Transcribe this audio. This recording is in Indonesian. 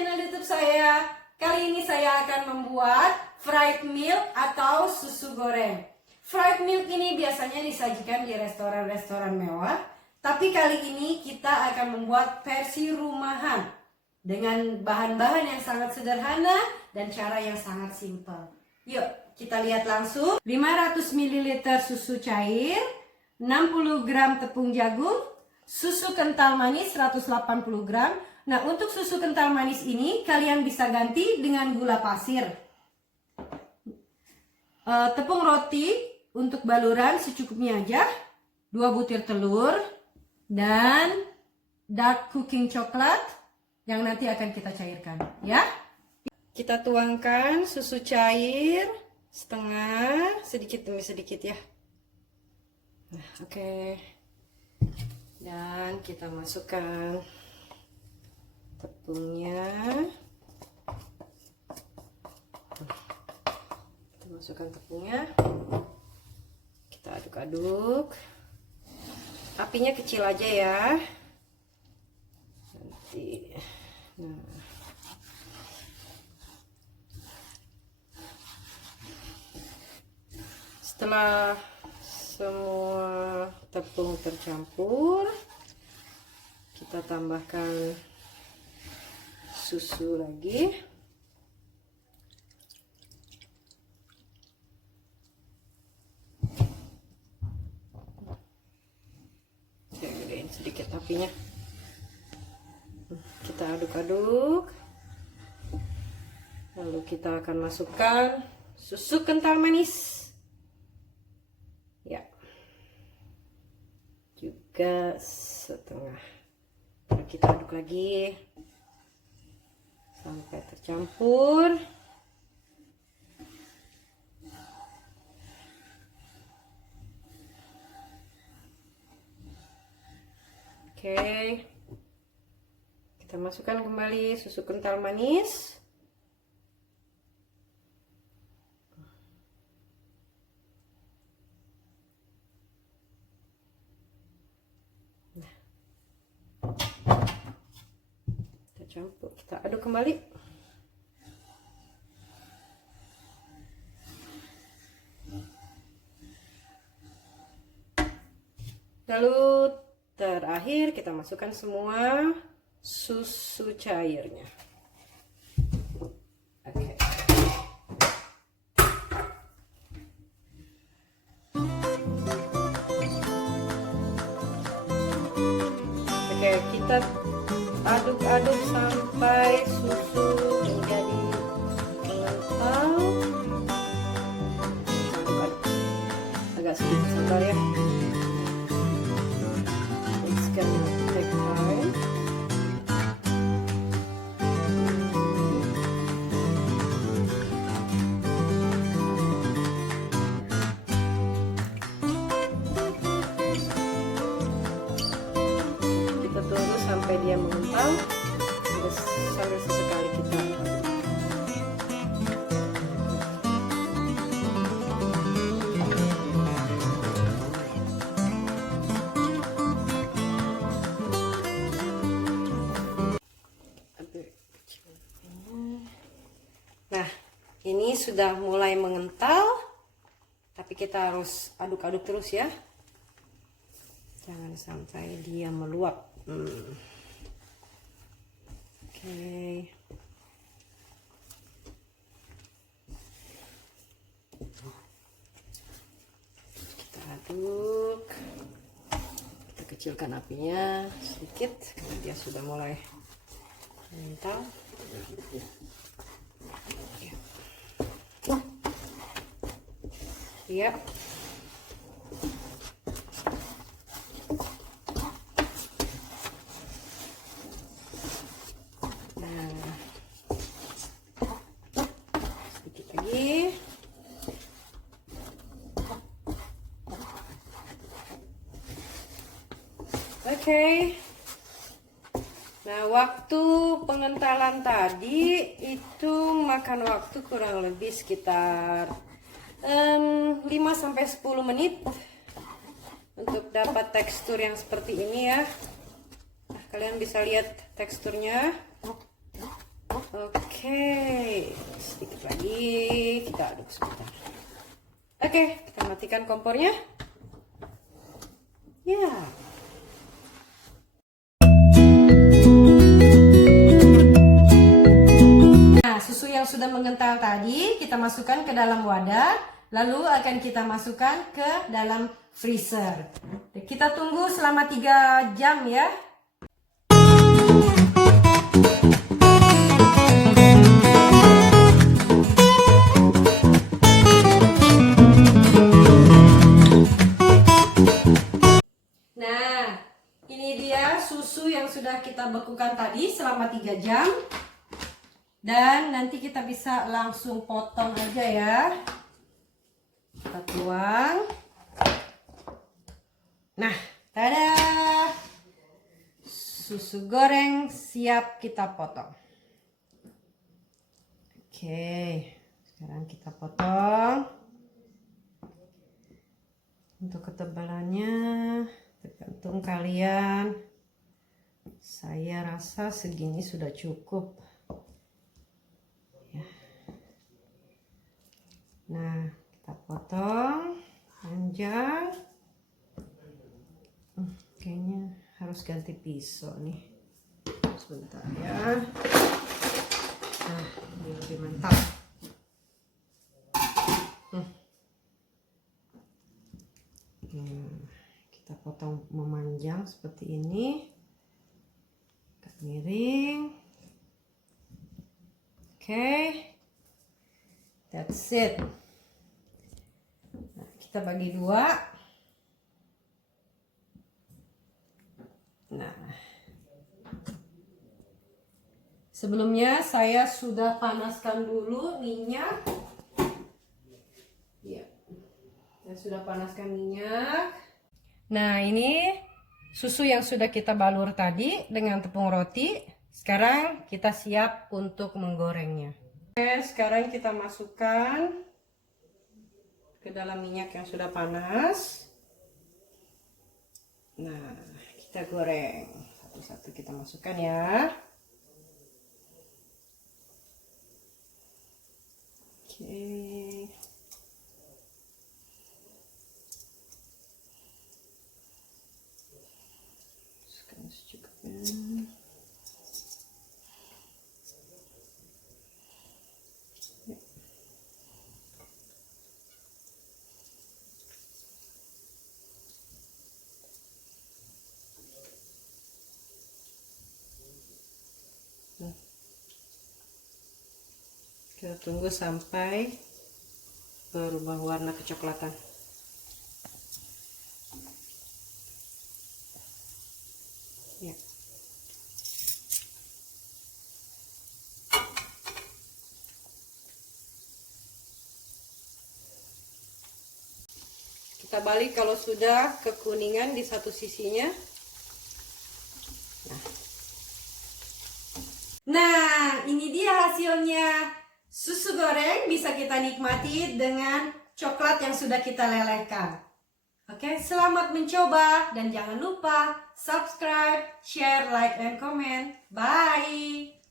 channel YouTube saya. Kali ini saya akan membuat fried milk atau susu goreng. Fried milk ini biasanya disajikan di restoran-restoran mewah, tapi kali ini kita akan membuat versi rumahan dengan bahan-bahan yang sangat sederhana dan cara yang sangat simpel. Yuk, kita lihat langsung. 500 ml susu cair, 60 gram tepung jagung, susu kental manis 180 gram. Nah, untuk susu kental manis ini kalian bisa ganti dengan gula pasir. Tepung roti untuk baluran secukupnya aja, 2 butir telur, dan dark cooking coklat yang nanti akan kita cairkan, ya. Kita tuangkan susu cair setengah, sedikit demi sedikit ya. Nah, oke. Dan kita masukkan tepungnya. Kita masukkan tepungnya. Kita aduk-aduk. Apinya kecil aja ya. Nanti. Nah. Setelah semua tepung tercampur, kita tambahkan susu lagi. Saya gedein sedikit apinya. Kita aduk-aduk. Lalu kita akan masukkan susu kental manis. Ya. Juga setengah. Lalu kita aduk lagi sampai tercampur. Oke, kita masukkan kembali susu kental manis. Nah, kita campur, kita aduk kembali. Lalu terakhir kita masukkan semua susu cairnya. Oke. Oke, kita aduk-aduk sampai susu menjadi kental. Aduk-aduk. Agak sedikit sabar ya. It's gonna take time. Kita tunggu sampai dia mengental. Terus sambil sesekali kita aduk. Nah, ini sudah mulai mengental, tapi kita harus aduk-aduk terus ya. Jangan sampai dia meluap. Oke. Kita aduk. Kita kecilkan apinya sedikit karena dia sudah mulai mengental. Ya. Nah, sedikit lagi. Oke. Nah, waktu pengentalan tadi itu makan waktu kurang lebih sekitar 5-10 menit untuk dapat tekstur yang seperti ini ya. Nah, kalian bisa lihat teksturnya. Oke, sedikit lagi kita aduk sebentar. Oke, kita matikan kompornya. Ya. Nah, susu yang sudah mengental tadi kita masukkan ke dalam wadah, lalu akan kita masukkan ke dalam freezer. Kita tunggu selama 3 jam ya. Nah, ini dia susu yang sudah kita bekukan tadi selama 3 jam. Dan nanti kita bisa langsung potong aja ya. Kita tuang. Nah, tada! Susu goreng siap kita potong. Oke, sekarang kita potong. Untuk ketebalannya tergantung kalian. Saya rasa segini sudah cukup. Ya. Nah, kita potong panjang. Kayaknya harus ganti pisau nih. Sebentar ya. Nah, ini lebih mantap. Kita potong memanjang seperti ini, ikat miring. Oke, that's it. Nah, kita bagi 2. Nah, sebelumnya saya sudah panaskan dulu minyak. Ya. Saya sudah panaskan minyak. Nah, ini susu yang sudah kita balur tadi dengan tepung roti. Sekarang kita siap untuk menggorengnya. Oke, sekarang kita masukkan ke dalam minyak yang sudah panas. Nah, kita goreng. Satu-satu kita masukkan ya. Oke. Secukupnya. Kita tunggu sampai berubah warna kecoklatan. Ya. Kita balik kalau sudah kekuningan di satu sisinya. Nah, ini dia hasilnya. Susu goreng bisa kita nikmati dengan coklat yang sudah kita lelehkan. Oke, selamat mencoba dan jangan lupa subscribe, share, like, and comment. Bye!